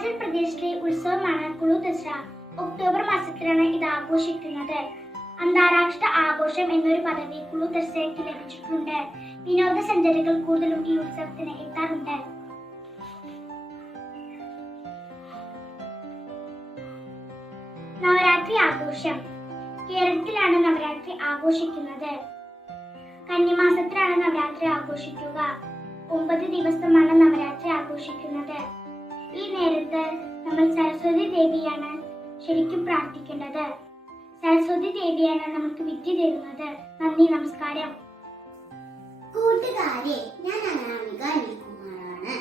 ഹിമാചൽ പ്രദേശിലെ ഉത്സവമാണ് കുളു ദസറ. ഒക്ടോബർ മാസത്തിലാണ് ഇത് ആഘോഷിക്കുന്നത്. അന്താരാഷ്ട്ര ആഘോഷം എന്നൊരു പദവി കുളു ദസറയ്ക്ക് ലഭിച്ചിട്ടുണ്ട്. വിനോദസഞ്ചാരികൾ കൂടുതലും ഈ ഉത്സവത്തിന് എത്താറുണ്ട്. നവരാത്രി ആഘോഷം. കേരളത്തിലാണ് നവരാത്രി ആഘോഷിക്കുന്നത്. കന്നിമാസത്തിലാണ് നവരാത്രി ആഘോഷിക്കുക. 9 ദിവസമാണ് നവരാത്രി ആഘോഷിക്കുന്നത്. ഈ നേരത്ത് നമ്മൾ സരസ്വതി ദേവിയാണ് ശരിക്കും പ്രാർത്ഥിക്കേണ്ടത്. സരസ്വതി ദേവിയാണ് നമുക്ക് വിദ്യ തരുന്നത്. നന്ദി, നമസ്കാരം. കൂട്ടുകാരെ, ഞാൻ അനാമിക അനിൽകുമാറാണ്.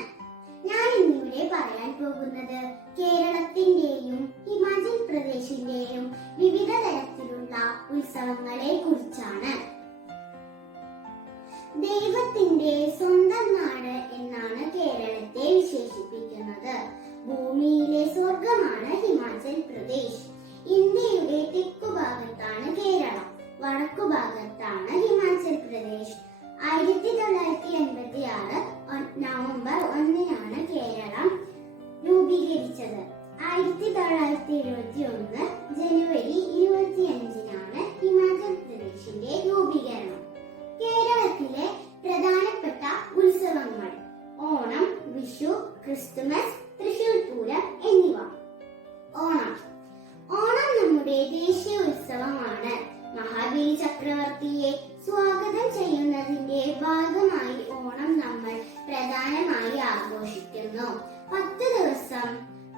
ഞാൻ ഇന്നിവിടെ പറയാൻ പോകുന്നത് കേരളത്തിന്റെയും ഹിമാചൽ പ്രദേശിന്റെയും വിവിധ തരത്തിലുള്ള ഉത്സവങ്ങളെ കുറിച്ചാണ്. ദൈവത്തിന്റെ സ്വന്തം നാട് എന്നാണ് കേരളത്തെ വിശേഷിപ്പിക്കുന്നത്. ഭൂമിയിലെ സ്വർഗമാണ് ഹിമാചൽ പ്രദേശ്. ഇന്ത്യയുടെ തെക്കുഭാഗത്താണ് കേരളം, വടക്കുഭാഗത്താണ് ഹിമാചൽ പ്രദേശ്. 1986 നവംബർ 1 കേരളം രൂപീകരിച്ചത്. 1971 ജനുവരി 25 ഹിമാചൽ പ്രദേശിന്റെ രൂപീകരണം. കേരളത്തിലെ പ്രധാനപ്പെട്ട ഉത്സവങ്ങൾ: ഓണം, വിഷു, ക്രിസ്തുമസ്, തൃശൂർ പൂരം എന്നിവ. ഓണം നമ്മുടെ ദേശീയ ഉത്സവമാണ്. മഹാബലി ചക്രവർത്തിയെ സ്വാഗതം ചെയ്യുന്നതിന്റെ ഭാഗമായി ഓണം നമ്മൾ പ്രധാനമായി ആഘോഷിക്കുന്നു. 10 ദിവസം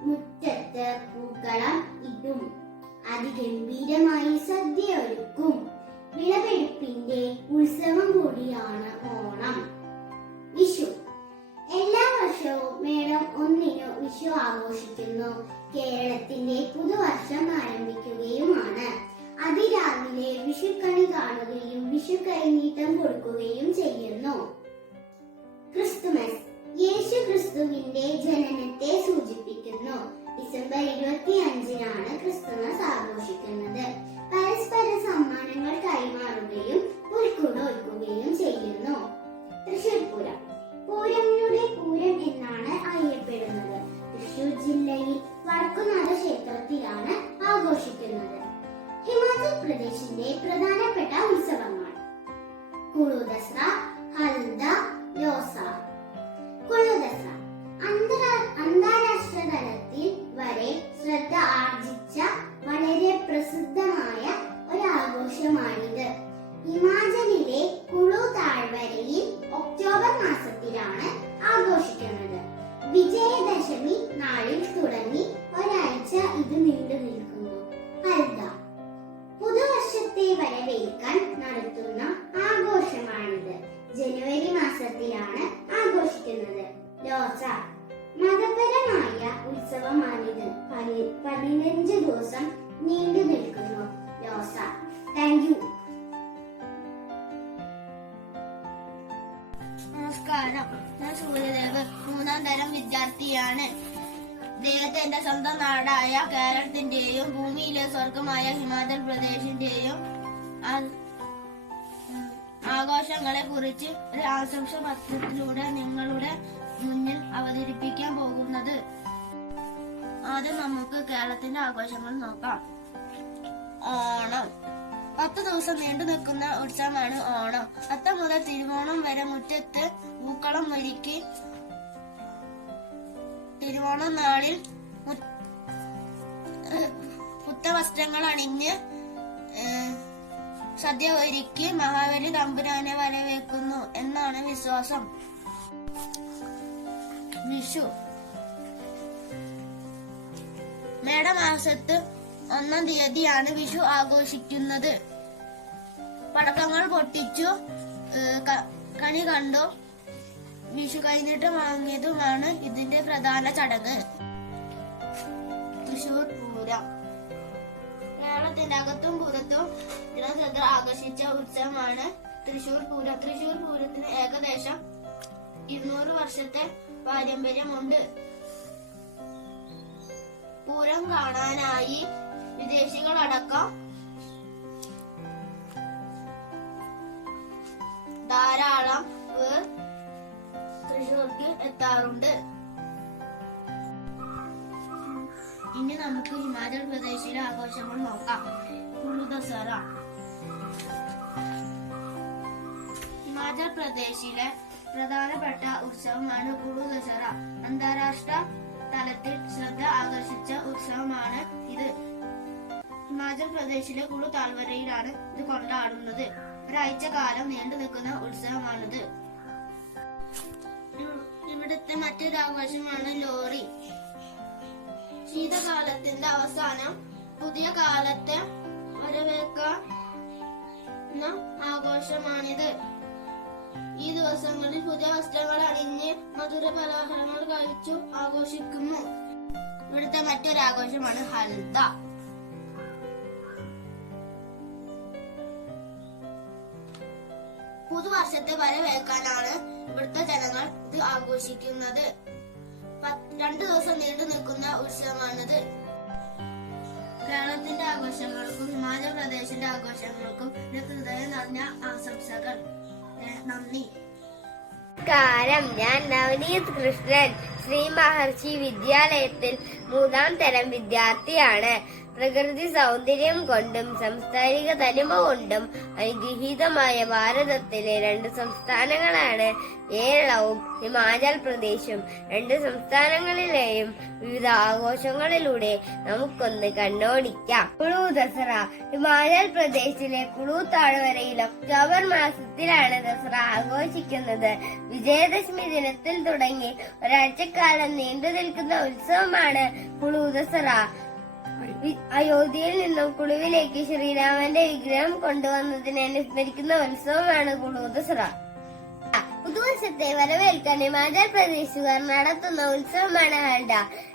മുറ്റത്ത് പൂക്കളം ഇടും. അതിഗംഭീരമായി സദ്യ ഒരുക്കും. വിളവെടുപ്പിന്റെ ഉത്സവം കൂടിയാണ് ഓണം. വിഷു. എല്ലാ വർഷവും മേടം 1 വിഷു ആഘോഷിക്കുന്നു. കേരളത്തിന്റെ പുതുവർഷം ആരംഭിക്കുകയുമാണ്. അതിരാവിലെ വിഷുക്കണി കാണുകയും വിഷു കൈനീട്ടം കൊടുക്കുകയും ചെയ്യുന്നു. ക്രിസ്തുമസ്. യേശു ക്രിസ്തുവിന്റെ ജനനത്തെ സൂചിപ്പിക്കുന്നു. ഡിസംബർ 25 ക്രിസ്തുമസ് ആഘോഷിക്കുന്നത്. പരസ്പര സമ്മാനങ്ങൾ കൈമാറുകയും പുൽക്കൂട് ഒരുക്കുകയും ചെയ്യുന്നു. തൃശൂർ പൂരം. പൂരങ്ങളുടെ പൂരം എന്നാണ് അറിയപ്പെടുന്നത്. തൃശൂർ ജില്ലയിൽ വടക്കുംനാഥ ക്ഷേത്രത്തിലാണ് ആഘോഷിക്കുന്നത്. ഹിമാചൽ പ്രദേശിന്റെ പ്രധാനപ്പെട്ട ഉത്സവങ്ങൾ: കുളു ദസറ, ഹൽദ, ലോസ. കുളു ദസറ അന്താരാഷ്ട്ര തലത്തിൽ വരെ ശ്രദ്ധ ആർജിച്ച വളരെ പ്രസിദ്ധമായ ഒരു ആഘോഷമാണിത്. ഹിമാചലിലെ കുളു താഴ്വരയിൽ ഒക്ടോബർ മാസത്തിലാണ് ആഘോഷിക്കുന്നത്. വിജയദശമി നാളിൽ തുടങ്ങി ഒരാഴ്ച ഇത് നീണ്ടു നിൽക്കുന്നു. ഹൽദ പുതുവർഷത്തെ വരവേൽക്കാൻ നടത്തുന്ന ആഘോഷമാണിത്. ജനുവരി മാസത്തിലാണ് ആഘോഷിക്കുന്നത്. ലോസ മതപരമായ ഉത്സവമാണിത്. 15 ദിവസം നീണ്ടു നിൽക്കുന്നു. ലോസ. Thank you. നമസ്കാരം, ഞാൻ സൂര്യദേവ് 3ാം തരം വിദ്യാർത്ഥിയാണ്. ദൈവത്തെ എന്റെ സ്വന്തം നാടായ കേരളത്തിന്റെയും ഭൂമിയിലെ സ്വർഗമായ ഹിമാചൽ പ്രദേശിന്റെയും ആഘോഷങ്ങളെ കുറിച്ച് ഒരു ആശംസ പത്രത്തിലൂടെ നിങ്ങളുടെ മുന്നിൽ അവതരിപ്പിക്കാൻ പോകുന്നത്. ആദ്യം നമുക്ക് കേരളത്തിന്റെ ആഘോഷങ്ങൾ നോക്കാം. ഓണം. 10 ദിവസം നീണ്ടു നിൽക്കുന്ന ഉത്സവമാണ് ഓണം. 10 മുതൽ തിരുവോണം വരെ മുറ്റത്ത് പൂക്കളം ഒരുക്കി തിരുവോണം നാളിൽ പുത്തവസ്ത്രങ്ങൾ അണിഞ്ഞ് സദ്യ ഒരുക്കി മഹാബലി തമ്പുരാനെ വരവേൽക്കുന്നു എന്നാണ് വിശ്വാസം. വിഷു. മേടമാസത്ത് 1 തീയതിയാണ് വിഷു ആഘോഷിക്കുന്നത്. പടക്കങ്ങൾ പൊട്ടിച്ചു കണി കണ്ടു വിഷു കൈനീട്ടം വാങ്ങിയതുമാണ് ഇതിന്റെ പ്രധാന ചടങ്ങ്. തൃശൂർ പൂരം. കേരളത്തിന്റെ അകത്തും പുറത്തും ജനശ്രദ്ധ ആകർഷിച്ച ഉത്സവമാണ് തൃശൂർ പൂരം. തൃശൂർ പൂരത്തിന് ഏകദേശം 200 വർഷത്തെ പാരമ്പര്യമുണ്ട്. പൂരം കാണാനായി വിദേശികളടക്കം ധാരാളം പേർ തൃശൂർക്ക് എത്താറുണ്ട്. ഇനി നമുക്ക് ഹിമാചൽ പ്രദേശിലെ ആഘോഷങ്ങൾ നോക്കാം. കുളു ദസറ. ഹിമാചൽ പ്രദേശിലെ പ്രധാനപ്പെട്ട ഉത്സവമാണ് കുളു ദസറ. അന്താരാഷ്ട്ര തലത്തിൽ ശ്രദ്ധ ആകർഷിച്ച ഉത്സവമാണ് ഇത്. ഹിമാചൽ പ്രദേശിലെ കുളു താഴ്വരയിലാണ് ഇത് കൊണ്ടാടുന്നത്. ഒരാഴ്ച കാലം നീണ്ടു നിൽക്കുന്ന ഉത്സവമാണിത്. ഇവിടുത്തെ മറ്റൊരു ആഘോഷമാണ് ലോറി. ശീതകാലത്തിന്റെ അവസാനം പുതിയ കാലത്തെ വരവേൽക്കുന്ന ആഘോഷമാണിത്. ഈ ദിവസങ്ങളിൽ പുതിയ വസ്ത്രങ്ങൾ അണിഞ്ഞ് മധുര പലഹാരങ്ങൾ കഴിച്ചു ആഘോഷിക്കുന്നു. ഇവിടുത്തെ മറ്റൊരു ആഘോഷമാണ് ഹൽദ. പുതുവർഷത്തെ വരവേൽക്കാനാണ് ഇവിടുത്തെ ജനങ്ങൾ ഇത് ആഘോഷിക്കുന്നത്. 2 ദിവസം നീണ്ടു നിൽക്കുന്ന ഉത്സവമാണിത്. കേരളത്തിന്റെ ആഘോഷങ്ങൾക്കും ഹിമാചൽ പ്രദേശിന്റെ ആഘോഷങ്ങൾക്കും ഹൃദയം നിറഞ്ഞ ആശംസകൾ. നന്ദി. നമസ്കാരം, ഞാൻ നവനീത് കൃഷ്ണൻ. ശ്രീ മഹർഷി വിദ്യാലയത്തിൽ 3ാം തരം വിദ്യാർത്ഥിയാണ്. പ്രകൃതി സൗന്ദര്യം കൊണ്ടും സാംസ്കാരിക തനിമ കൊണ്ടും അനുഗ്രഹീതമായ ഭാരതത്തിലെ 2 സംസ്ഥാനങ്ങളാണ് കേരളവും ഹിമാചൽ പ്രദേശും. 2 സംസ്ഥാനങ്ങളിലെയും വിവിധ ആഘോഷങ്ങളിലൂടെ നമുക്കൊന്ന് കണ്ണോടിക്കാം. കുളു ദസറ. ഹിമാചൽ പ്രദേശിലെ കുളു താഴ്വരയിൽ ഒക്ടോബർ മാസത്തിലാണ് ദസറ ആഘോഷിക്കുന്നത്. വിജയദശമി ദിനത്തിൽ തുടങ്ങി ഒരാഴ്ചക്കാലം നീണ്ടു നിൽക്കുന്ന ഉത്സവമാണ് കുളു ദസറ. അയോധ്യയിൽ നിന്നും കുളുവിലേക്ക് ശ്രീരാമന്റെ വിഗ്രഹം കൊണ്ടുവന്നതിനെ അനുസ്മരിക്കുന്ന ഉത്സവമാണ് കുളു ദസറ. പുതുവർഷത്തെ വരവേൽക്കാൻ ഹിമാചൽ പ്രദേശുകാർ നടത്തുന്ന ഉത്സവമാണ് ഹൽഡ.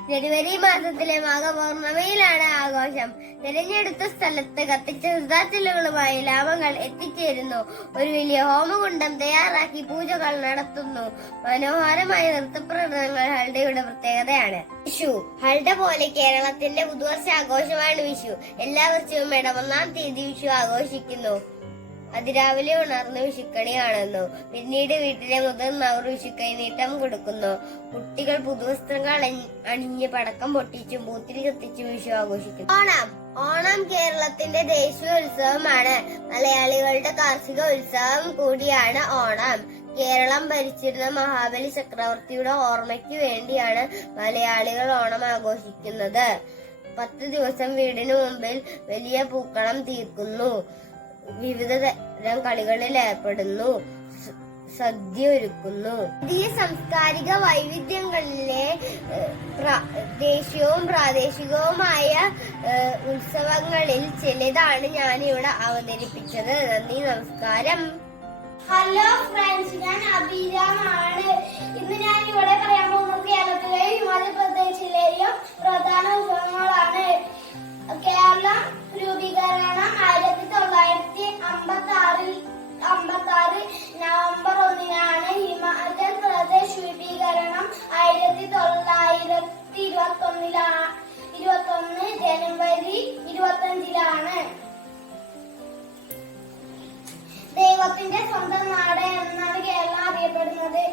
ജനുവരി മാസത്തിലെ മാഘപൗർണമിയിലാണ് ആഘോഷം. തിരഞ്ഞെടുത്ത സ്ഥലത്ത് കത്തിച്ച സുധാത്തിലുകളുമായി ലാഭങ്ങൾ എത്തിച്ചേരുന്നു. ഒരു വലിയ ഹോമകുണ്ഡം തയ്യാറാക്കി പൂജകൾ നടത്തുന്നു. മനോഹരമായ നൃത്തപ്രകടനങ്ങൾ ഹൽഡയുടെ പ്രത്യേകതയാണ്. വിഷു. ഹൽഡ പോലെ കേരളത്തിന്റെ പുതുവർഷാഘോഷമാണ് വിഷു. എല്ലാ വർഷവും മേടം 1-ാം തീയതി വിഷു ആഘോഷിക്കുന്നു. അതിരാവിലെ ഉണർന്ന് വിഷുക്കണി കാണുന്നു. പിന്നീട് വീട്ടിലെ മുതിർന്നവർ വിഷുക്കൈനീട്ടം കൊടുക്കുന്നു. കുട്ടികൾ പുതുവസ്ത്രങ്ങൾ അണിഞ്ഞ് പടക്കം പൊട്ടിച്ചും പൂത്തിരി കത്തിച്ചും വിഷു ആഘോഷിക്കുന്നു. ഓണം കേരളത്തിന്റെ ദേശീയോത്സവമാണ്. മലയാളികളുടെ കാർഷിക ഉത്സവം കൂടിയാണ് ഓണം. കേരളം ഭരിച്ചിരുന്ന മഹാബലി ചക്രവർത്തിയുടെ ഓർമ്മയ്ക്ക് വേണ്ടിയാണ് മലയാളികൾ ഓണം ആഘോഷിക്കുന്നത്. 10 ദിവസം വീടിനു മുമ്പിൽ വലിയ പൂക്കളം തീർക്കുന്നു. വിവിധ തരം കളികളിൽ ഏർപ്പെടുന്നു. സദ്യ ഒരുക്കുന്നു. പുതിയ സാംസ്കാരിക വൈവിധ്യങ്ങളിലെ ദേശീയവും പ്രാദേശികവുമായ ഉത്സവങ്ങളിൽ ചിലതാണ് ഞാനിവിടെ അവതരിപ്പിച്ചത്. നന്ദി, നമസ്കാരം. ഹലോ ഫ്രണ്ട്സ്, ഞാൻ അഭിരാമാണ്. ഇന്ന് ഞാൻ ഇവിടെ പറയാൻ പോകുന്നത് കേരളത്തിലെയും ഹിമാചൽ പ്രദേശിലെയും പ്രധാന ഉത്സവങ്ങളാണ്. കേരളം രൂപീകരണം 1956 നവംബർ 1-നാണ്. ഹിമാചൽ പ്രദേശ് രൂപീകരണം 1921 ജനുവരി 25-ലാണ്. ദൈവത്തിന്റെ സ്വന്തം നാട് എന്നാണ് കേരളം അറിയപ്പെടുന്നത്.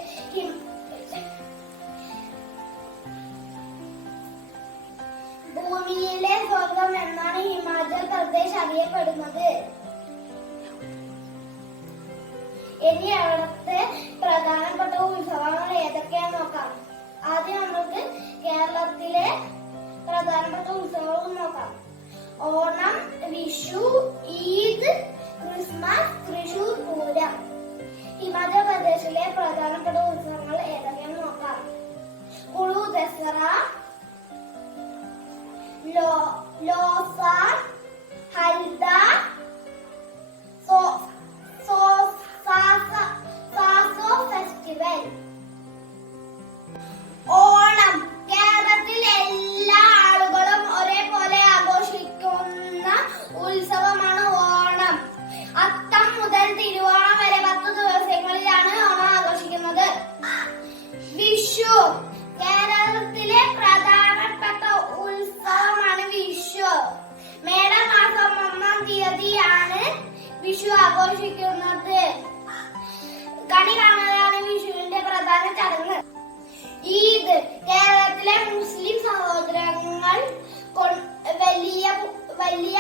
ഭൂമിയിലെ സ്വർഗം എന്നാണ് ഹിമാചൽ പ്രദേശ് അറിയപ്പെടുന്നത്. ഇനി അവിടുത്തെ പ്രധാനപ്പെട്ട ഉത്സവങ്ങൾ ഏതൊക്കെയാണെന്ന് നോക്കാം. ആദ്യം നമുക്ക് കേരളത്തിലെ പ്രധാനപ്പെട്ട ഉത്സവങ്ങൾ നോക്കാം. ഓണം, വിഷു, ഈദ്, ക്രിസ്മസ്, തൃശൂർ പൂരം. ഹിമാചൽ പ്രദേശിലെ പ്രധാനപ്പെട്ട ഉത്സവങ്ങൾ ഏതൊക്കെയാണെന്ന് നോക്കാം. കുളു ദസറ, ലോസാർ, ഹൽദ, സാസോ ഫെസ്റ്റിവൽ. ഓണം. കേരളത്തിലെ എല്ലാ ആളുകളും ഒരേപോലെ ആഘോഷിക്കുന്ന ഉത്സവമാണ് ഓണം. അത്തം മുതൽ തിരുവോണം വരെ 10 ദിവസങ്ങളിലാണ് ഓണം ആഘോഷിക്കുന്നത്. വിഷു. കേരളത്തിലെ പ്രധാനപ്പെട്ട ഉത്സവമാണ് വിഷു. മേടമാസം 1-ാം തീയതിയാണ് വിഷു ആഘോഷിക്കുന്നത്. കണി കാണലാണ് വിഷുവിന്റെ പ്രധാന ചടങ്ങ്. ഈദ്. കേരളത്തിലെ മുസ്ലിം സഹോദരങ്ങൾ വലിയ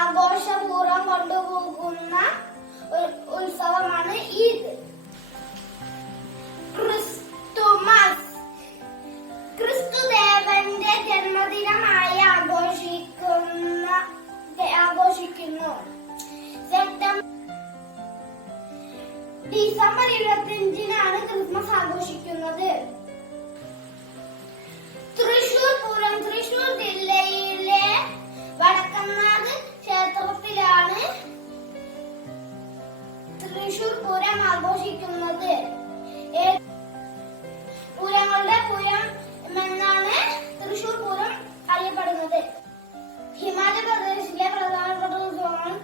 ആഘോഷപൂർവ്വം കൊണ്ടുപോകുന്ന ഉത്സവമാണ് ഈദ്. ക്രിസ്തുമസ് ക്രിസ്തുദേവന്റെ ജന്മദിനമായി ആഘോഷിക്കുന്നു. ഡിസംബർ 25-നാണ് ക്രിസ്മസ് ആഘോഷിക്കുന്നത്. തൃശൂർ പൂരം തൃശൂർ ജില്ലയിലെ വടക്കനാഥ് ക്ഷേത്രത്തിലാണ് തൃശൂർ പൂരം ആഘോഷിക്കുന്നത്. പൂരങ്ങളുടെ പൂരം എന്നാണ് തൃശൂർ പൂരം അറിയപ്പെടുന്നത്. ഹിമാചൽ പ്രദേശിലെ പ്രധാനപ്പെട്ട ഉത്സവമാണ്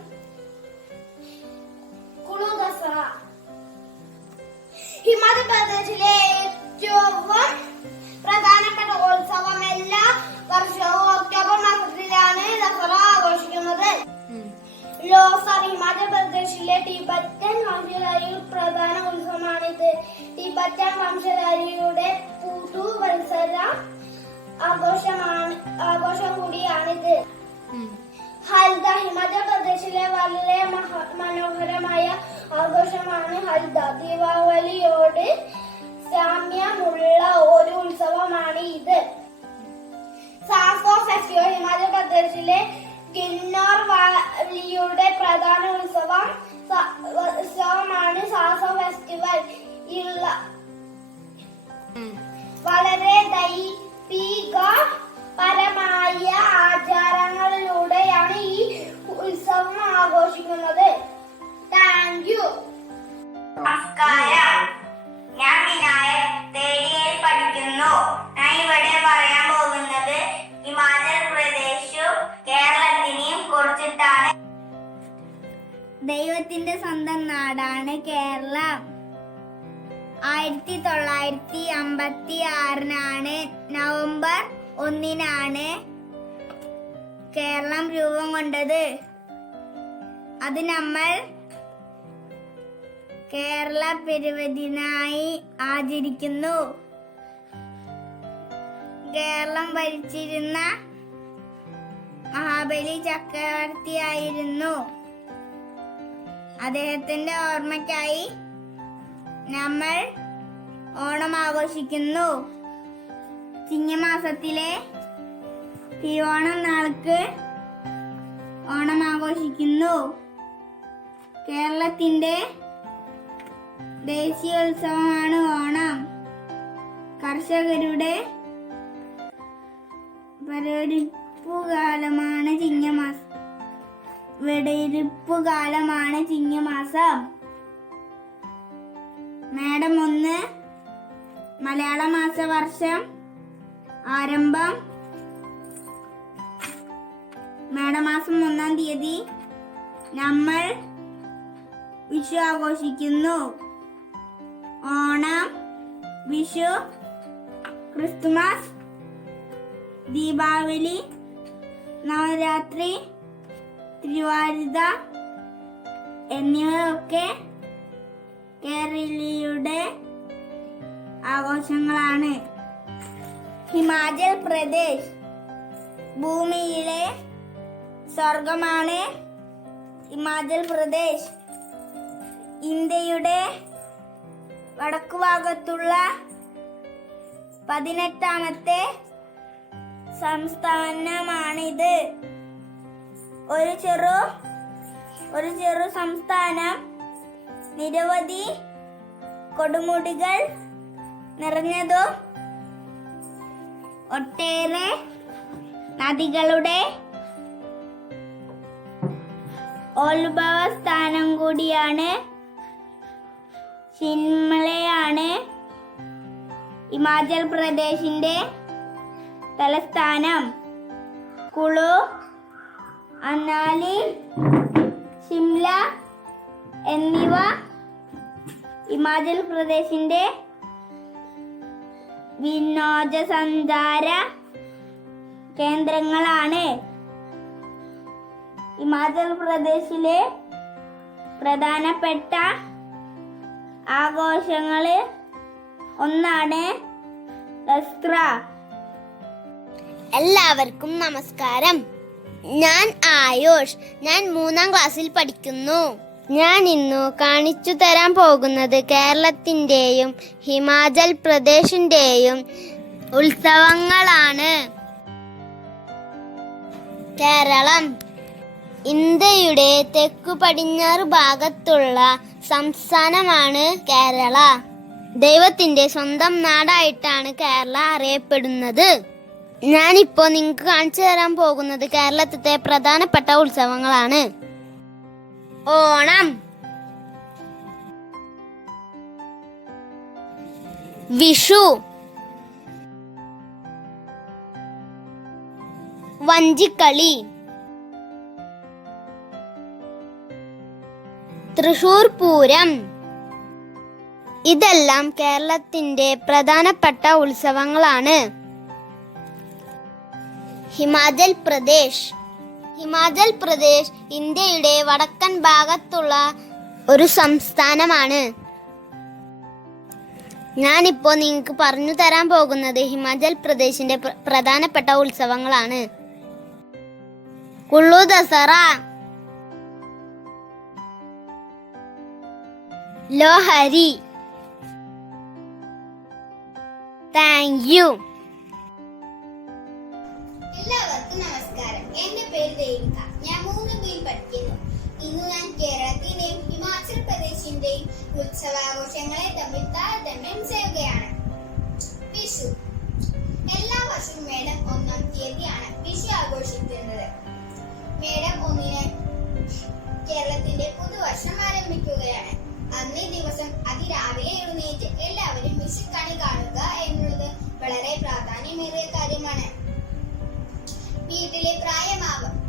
കുളു ദസറ. ഹിമാചൽ പ്രദേശിലെ ഏറ്റവും പ്രധാനപ്പെട്ട ഉത്സവം എല്ലാ വർഷവും ഒക്ടോബർ മാസത്തിലാണ് ദസറ ആഘോഷിക്കുന്നത്. ലോസർ ഹിമാചൽ പ്രദേശിലെ ടിബറ്റൻ വംശധാരികൾ പ്രധാന ഉത്സവമാണിത്. ടിബറ്റൻ വംശധാരിയുടെ പുതുവത്സര ആഘോഷം കൂടിയാണിത്. ഹൽദ ഹിമാചൽ പ്രദേശിലെ വളരെ മനോഹരമായ ആഘോഷമാണ് ഹൽദ. ദീപാവലിയോട് സാമ്യമുള്ള ഒരു ഉത്സവമാണ് ഇത്. സാസോ ഫെസ്റ്റിവൽ ഹിമാചൽ പ്രദേശിലെ കിന്നോർ വാലിയുടെ പ്രധാന ഉത്സവമാണ് സാസോ ഫെസ്റ്റിവൽ. വളരെ ദൈവികപരമായ ആചാരങ്ങളിലൂടെയാണ് ഈ ഉത്സവം ആഘോഷിക്കുന്നത്. Thank you. നമസ്കാരം, ഞാൻ വിനായക് തേടിയിൽ പഠിക്കുന്നു. ഞാൻ ഇവിടെ പറയാൻ പോകുന്നത് ഹിമാചൽ പ്രദേശും കേരളത്തിനെയും കുറിച്ചിട്ടാണ്. ദൈവത്തിന്റെ സ്വന്തം നാടാണ് കേരളം. 1956 നവംബർ 1 കേരളം രൂപം കൊണ്ടത്. അത് നമ്മൾ കേരള പിറവിദിനമായി ആചരിക്കുന്നു. കേരളം ഭരിച്ചിരുന്ന മഹാബലി ചക്രവർത്തിയായിരുന്നു. അദ്ദേഹത്തിന്റെ ഓർമ്മയ്ക്കായി നമ്മൾ ഓണം ആഘോഷിക്കുന്നു. ചിങ്ങമാസത്തിലെ തിരുവോണം നാൾക്ക് ഓണം ആഘോഷിക്കുന്നു. കേരളത്തിന്റെ ദേശീയോത്സവമാണ് ഓണം. കർഷകരുടെ വെടിയിരുപ്പുകാലമാണ് ചിങ്ങമാസം. മേടം 1 മലയാള മാസവർഷം ആരംഭം. മേടമാസം 1-ാം തീയതി നമ്മൾ വിഷു ആഘോഷിക്കുന്നു. ഓണം, വിഷു, ക്രിസ്തുമസ്, ദീപാവലി, നവരാത്രി, തിരുവാതിര എന്നിവയൊക്കെ കേരളീയരുടെ ആഘോഷങ്ങളാണ്. ഹിമാചൽ പ്രദേശ് ഭൂമിയിലെ സ്വർഗമാണ്. ഹിമാചൽ പ്രദേശ് ഇന്ത്യയുടെ വടക്കുഭാഗത്തുള്ള 18ാമത്തെ സംസ്ഥാനമാണിത്. ഒരു ചെറു സംസ്ഥാനം, നിരവധി കൊടുമുടികൾ നിറഞ്ഞതും ഒട്ടേറെ നദികളുടെ ഉത്ഭവസ്ഥാനം കൂടിയാണ്. ഷിംലയാണ് ഹിമാചൽ പ്രദേശിന്റെ തലസ്ഥാനം. കുളു, മനാലി, ഷിംല എന്നിവ ഹിമാചൽ പ്രദേശിന്റെ വിനോദസഞ്ചാര കേന്ദ്രങ്ങളാണ്. ഹിമാചൽ പ്രദേശിലെ പ്രധാനപ്പെട്ട ആഘോഷങ്ങളിൽ ഒന്നാണ് ദസറ. എല്ലാവർക്കും നമസ്കാരം. ഞാൻ ആയുഷ്. ഞാൻ 3ാം ക്ലാസ്സിൽ പഠിക്കുന്നു. ഞാൻ ഇന്നു കാണിച്ചു തരാൻ പോകുന്നത് കേരളത്തിന്റെയും ഹിമാചൽ പ്രദേശിന്റെയും ഉത്സവങ്ങളാണ്. കേരളം ഇന്ത്യയുടെ തെക്കു പടിഞ്ഞാറ് ഭാഗത്തുള്ള സംസ്ഥാനമാണ് കേരള. ദൈവത്തിന്റെ സ്വന്തം നാടായിട്ടാണ് കേരള അറിയപ്പെടുന്നത്. ഞാനിപ്പോ നിങ്ങൾക്ക് കാണിച്ചു തരാൻ പോകുന്നത് കേരളത്തിലെ പ്രധാനപ്പെട്ട ഉത്സവങ്ങളാണ്. ഓണം, വിഷു, വഞ്ചിക്കളി, തൃശൂർ പൂരം. ഇതെല്ലാം കേരളത്തിന്റെ പ്രധാനപ്പെട്ട ഉത്സവങ്ങളാണ്. ഹിമാചൽ പ്രദേശ് ഇന്ത്യയുടെ വടക്കൻ ഭാഗത്തുള്ള ഒരു സംസ്ഥാനമാണ്. ഞാനിപ്പോ നിങ്ങൾക്ക് പറഞ്ഞു തരാൻ പോകുന്നത് ഹിമാചൽ പ്രദേശിന്റെ പ്രധാനപ്പെട്ട ഉത്സവങ്ങളാണ്. കുള്ളു ദസറ, ലോഹരി. Thank you. എല്ലാവർക്കും നമസ്കാരം. എന്റെ പേര് ദേവിക. ഞാൻ 3 പഠിക്കുന്നു. ഇന്ന് ഞാൻ കേരളത്തിന്റെയും ഹിമാചൽ പ്രദേശിന്റെയും ഉത്സവാഘോഷങ്ങളെ തമ്മിൽ താരതമ്യം ചെയ്യുകയാണ്. വിഷു. എല്ലാ വർഷവും മേടം 1-ാം തീയതിയാണ് വിഷു ആഘോഷിക്കുന്നത്. മേടം 1-ന് കേരളത്തിന്റെ പുതുവർഷം ആരംഭിക്കുകയാണ്. അന്നേ ദിവസം അതിരാവിലെ എഴുന്നേറ്റ് എല്ലാവരും വിഷുക്കണി കാണുക എന്നുള്ളത് വളരെ പ്രാധാന്യമേറിയ കാര്യമാണ്. വീട്ടിലെ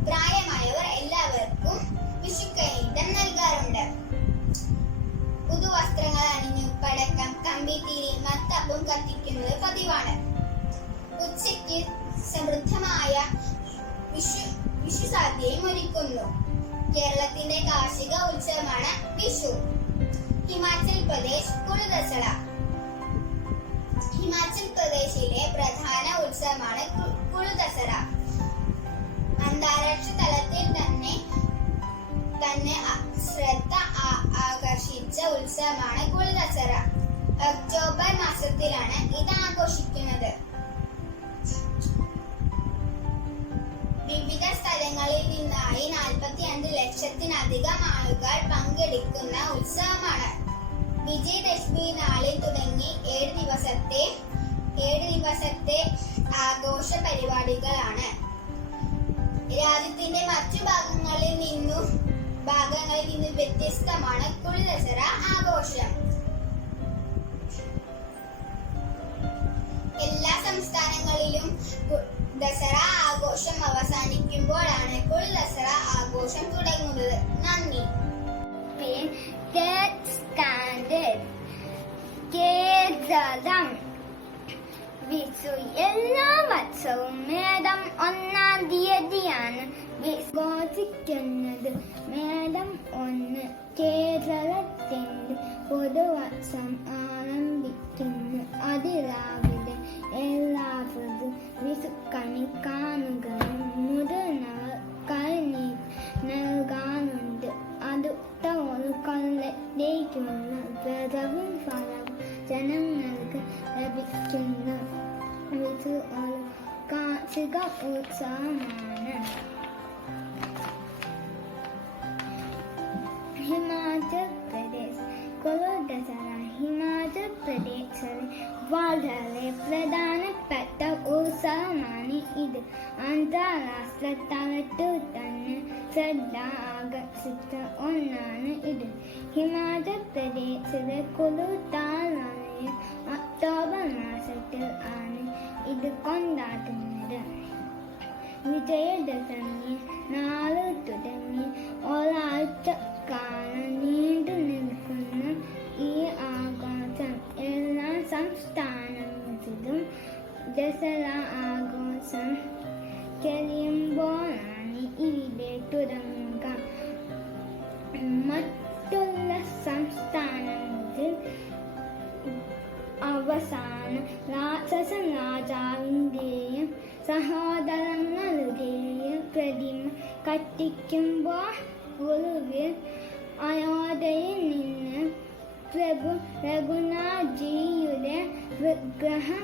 പ്രായമായവർ എല്ലാവർക്കും വിഷുക്കൈനീട്ടം നൽകാറുണ്ട്. പുതുവസ്ത്രങ്ങൾ അണിഞ്ഞു പടക്കം, കമ്പിത്തിരി, മത്തപ്പും കത്തിക്കുന്നത് പതിവാണ്. ഉച്ചയ്ക്ക് സമൃദ്ധമായ വിഷു സദ്യയും ഒരുക്കുന്നു. കേരളത്തിന്റെ കാർഷിക ഉത്സവമാണ് വിഷു. ഹിമാചൽ പ്രദേശ് കുളുദസറ. ഹിമാചൽ പ്രദേശിലെ പ്രധാന ഉത്സവമാണ് കുളുദസറ. അന്താരാഷ്ട്ര തലത്തിൽ തന്നെ ശ്രദ്ധ ആകർഷിച്ച ഉത്സവമാണ് കുളുദസറ. ഒക്ടോബർ മാസത്തിലാണ് ഇത് ആഘോഷിക്കുന്നത്. വിവിധ സ്ഥലങ്ങളിൽ നിന്നായി 45 ലക്ഷത്തിലധികം ആളുകൾ പങ്കെടുക്കുന്ന ഉത്സവമാണ്. വിജയദശമി നാളിൽ തുടങ്ങി 7 ദിവസത്തെ ആഘോഷ പരിപാടികളാണ്. രാജ്യത്തിന്റെ മറ്റു ഭാഗങ്ങളിൽ നിന്നും വ്യത്യസ്തമാണ് കുളുദസറ ആഘോഷം. എല്ലാ സംസ്ഥാനങ്ങളിലും ദസറ ആഘോഷം അവസാനിക്കുമ്പോഴാണ് കുളുദസറ ആഘോഷം തുടങ്ങുന്നത്. നന്ദി. കേരളം വിഷു എല്ലാ വർഷവും മേടം 1-ാം തീയതിയാണ് ആഘോഷിക്കുന്നത്. മേടം 1 കേരളത്തിന്റെ പുതുവർഷം ആരംഭിക്കുന്നു. അതിരാവിലെ എല്ലാവരും വിഷുക്കണി കാണുകയും മുതിർന്നവർ കൈനീട്ടം നൽകാറുണ്ട്. അടുത്ത ഒരു കൊല്ലത്തേക്കുള്ള വ്രതവും ഫലവും ജനങ്ങൾക്ക് ലഭിക്കുന്നു. വിഷു ഒരു കാർഷിക ഉത്സവമാണ്. ഹിമാചൽ പ്രദേശ് കുളുദസറ ഹിമാചൽ പ്രദേശിലെ വളരെ പ്രധാനപ്പെട്ട ഉത്സവമാണ്. ഇത് അന്താരാഷ്ട്ര തലത്തിൽ തന്നെ ശ്രദ്ധ ആകർഷിച്ച ഒന്നാണ്. ഇത് ഹിമാചൽ പ്രദേശിലെ കുളു താഴ്വരയിൽ ഒക്ടോബർ മാസത്തിൽ ആണ് ഇത് കൊണ്ടാടുന്നത്. വിജയദശമി നാളിൽ തുടങ്ങി ഒരാഴ്ചക്കാലം നീണ്ടു നിൽക്കുന്ന ഈ ആഘോഷം എല്ലാ സംസ്ഥാനങ്ങളിലും ദസറ ആഘോഷം കഴിയുമ്പോഴാണ് ഇവിടെ തുടങ്ങുക. മറ്റുള്ള സംസ്ഥാനങ്ങളിൽ അവസാനം രാക്ഷസ രാജാവിന്റെയും സഹോദരങ്ങളുടെയും പ്രതിമ കത്തിക്കുമ്പോൾ ഒടുവിൽ അയോധ്യയിൽ നിന്ന് പ്രഭു രഘുനാഥ്ജിയുടെ വിഗ്രഹം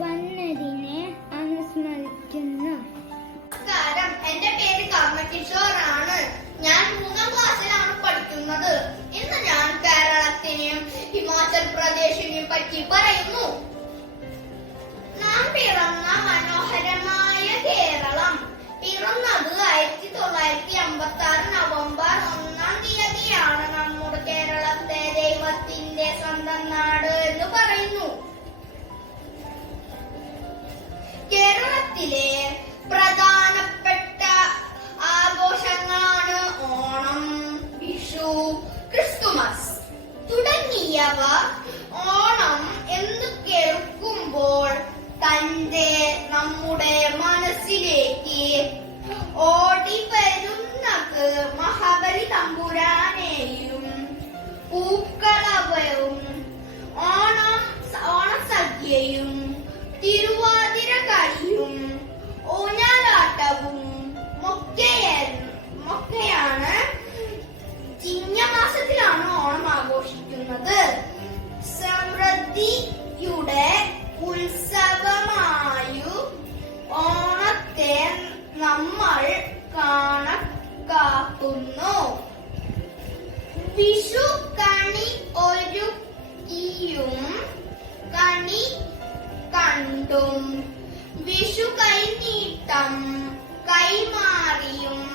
വന്നതിനെ അനുസ്മരിക്കുന്നു. നമസ്കാരം, എന്റെ പേര് കർമ്മകിഷോർ ആണ്. ഞാൻ 3ാം ക്ലാസ്സിലാണ് പഠിക്കുന്നത്. ഇന്ന് ഞാൻ കേരളത്തിനെയും ഹിമാചൽ പ്രദേശിനെയും പറ്റി പറയുന്നു. നാം പിറന്ന മനോഹരമായ കേരളം പിറന്നത് 1956 നവംബർ 1-ാം തീയതിയാണ്. നമ്മുടെ കേരളത്തെ ദൈവത്തിന്റെ സ്വന്തം നാട് എന്ന് പറയുന്നു. കേരളത്തിലെ പ്രധാനപ്പെട്ട ആഘോഷങ്ങളാണ് ഓണം, വിഷു, ക്രിസ്തുമസ് തുടങ്ങിയവ. ഓണം എന്ന് കേൾക്കുമ്പോൾ നമ്മുടെ മനസ്സിലേക്ക് ഓടി വരുന്നത് മഹാബലി തമ്പുരാനെയും പൂക്കളവും ഓണസദ്യയും തിരുവാതിര കളിയും ഊഞ്ഞാലാട്ടവും മൊക്കെയാണ്. ചിങ്ങമാസത്തിലാണ് ഓണം ആഘോഷിക്കുന്നത്. സമൃദ്ധിയുടെ ഉത്സവമായു ഓണത്തെ നമ്മൾ കണക്കാക്കുന്നു. വിഷു കണി ഒരുക്കിയും കണി കണ്ടും വിഷു കൈനീട്ടം കൈമാറിയുമാണ്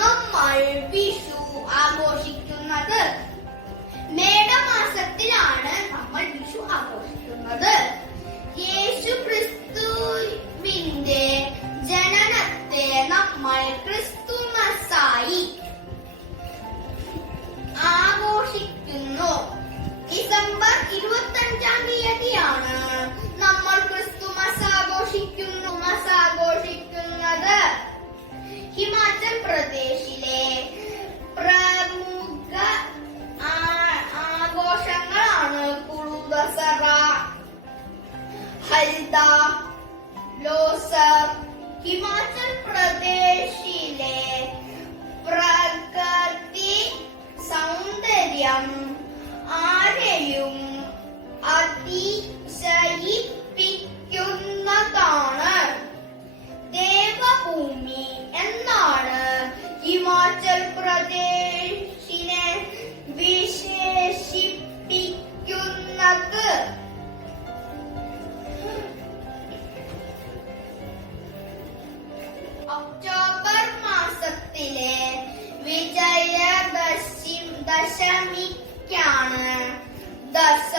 നമ്മൾ വിഷു ആഘോഷിക്കുന്നത്. മേടമാസത്തിലാണ് നമ്മൾ വിഷു ആഘോഷിക്കുന്നത്. യേശു ക്രിസ്തുവിന്റെ ജനനത്തെ നമ്മൾ ക്രിസ്തുമസായി ആഘോഷിക്കുന്നു. ഡിസംബർ 25-ാം തീയതിയാണ് നമ്മൾ ക്രിസ്തുമസ് ആഘോഷിക്കുന്നത്. ഹിമാചൽ പ്രദേശിലെ പ്രമുഖ ആഘോഷങ്ങളാണ് കുളു ദസറ, ഹൽദ, ലോസർ. ഹിമാചൽ പ്രദേശിലെ പ്രകൃതി സൗന്ദര്യം ആരെയും അതിശയിപ്പിക്കുന്നതാണ്. ദേവഭൂമി എന്നാണ് ഹിമാചൽ പ്രദേശിനെ വിശേഷിപ്പിക്കുന്നത്. ഒക്ടോബർ മാസത്തിലെ വിജയദശമിക്കാണ് ദസറ